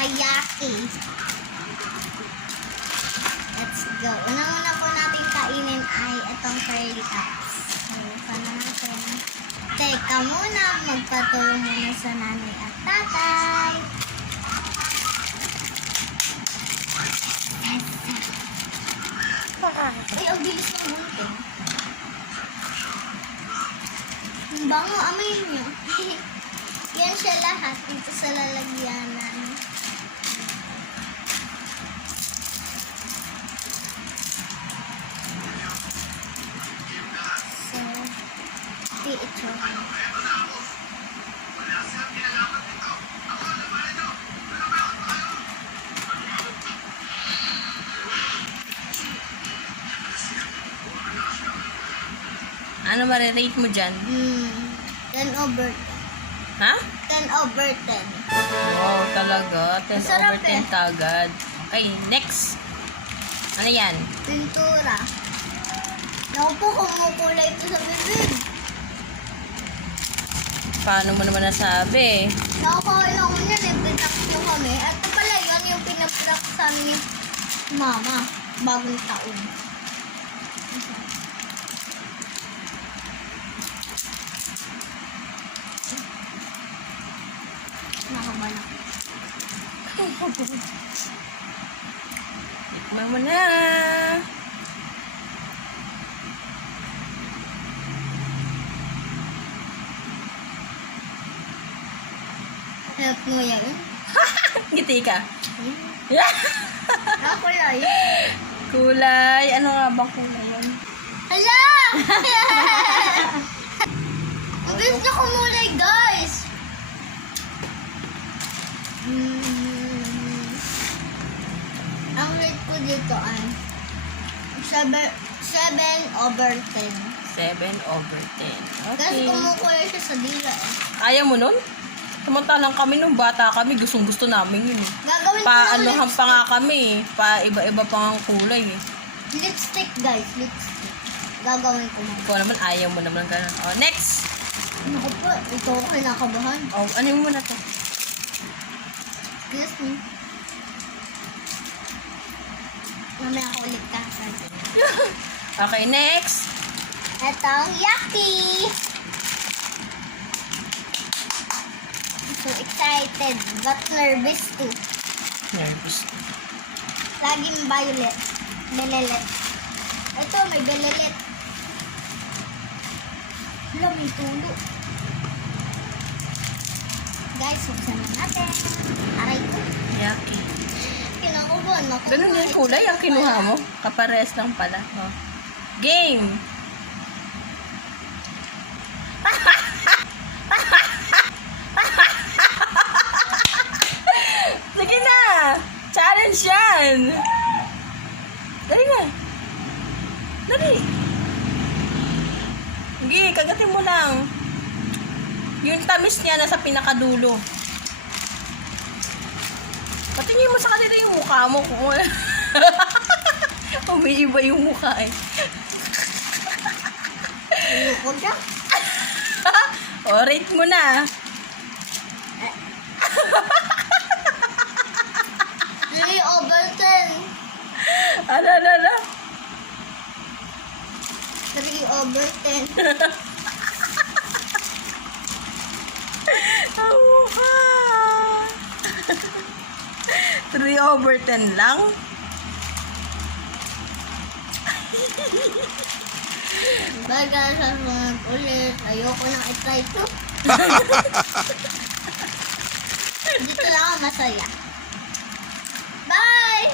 takoyaki. Let's go. Unang-una po natin kainin ay itong curly cups. Buksan na natin. Teka muna, magpatulong muna sa nanay at tatay. Ay, ang bilis ng bunting. Ang bango, amoy nyo. Yan siya lahat dito sa lalagyanan. So, ito. Ano ma-rate mo dyan? 10 over 10. Ha? 10 over 10. Wow, talaga. 10 Masarap over 10 kagad. Okay, next. Ano yan? Pintura. Naku po, kumukulay ito sa bibig. Paano mo naman nasabi? Nakakala ko niyan eh, pinakto kami. At ito pala yun yung pinaplak sa amin ni Mama. Bagong taon. Nakabalak. Tikman mo na. Help mo yan. Ngiti ka. Nakakulay. Kulay. Ano nga bang kulay yun? Hala! Ang bilis na kumulay, guys! Ang rate ko dito ay 7 over 10. 7 over 10. Kasi Okay. kumukulay siya sa dila eh. Ayaw mo nun? Samantalang kami nung bata kami, gustong-gusto namin yun. Gagawin ko ng Pa-anuhan pa nga kami. Pa-iba-iba pa ang kulay eh. lipstick, guys. Lipstick. Gagawin ko na. Ikaw naman, ayaw mo naman ganun. Oh, next! Naku po, ito ako kinakabahan. Oh, ano mo na to? Excuse me. Mamaya ako ulit ka. Okay, next! Etong yaki! I'm so excited, but nervous too. Nervous. Laging violet. Belelet. Ito, may belelet. Hala, may tulo. Guys, buksan na natin. Aray ko. Yaki. Kinakubuhan ako. Ganun yung kulay ang kinuha mo? Kapares lang pala. Oh. Game! Sige na! Challenge yan! Dali na! Dali! Sige, kagatin mo lang. Yung tamis niya nasa pinakadulo. Patingin mo sa kanila yung mukha mo kung wala. Umiiba yung mukha eh. Ayoko siya. O, rate mo na. 3 over 10. Ala. 3 over 10. Ang mukha. 3 over 10 lang? Baga sa mga ulit. Ayoko nang itry ito. Dito lang ako masaya. Bye!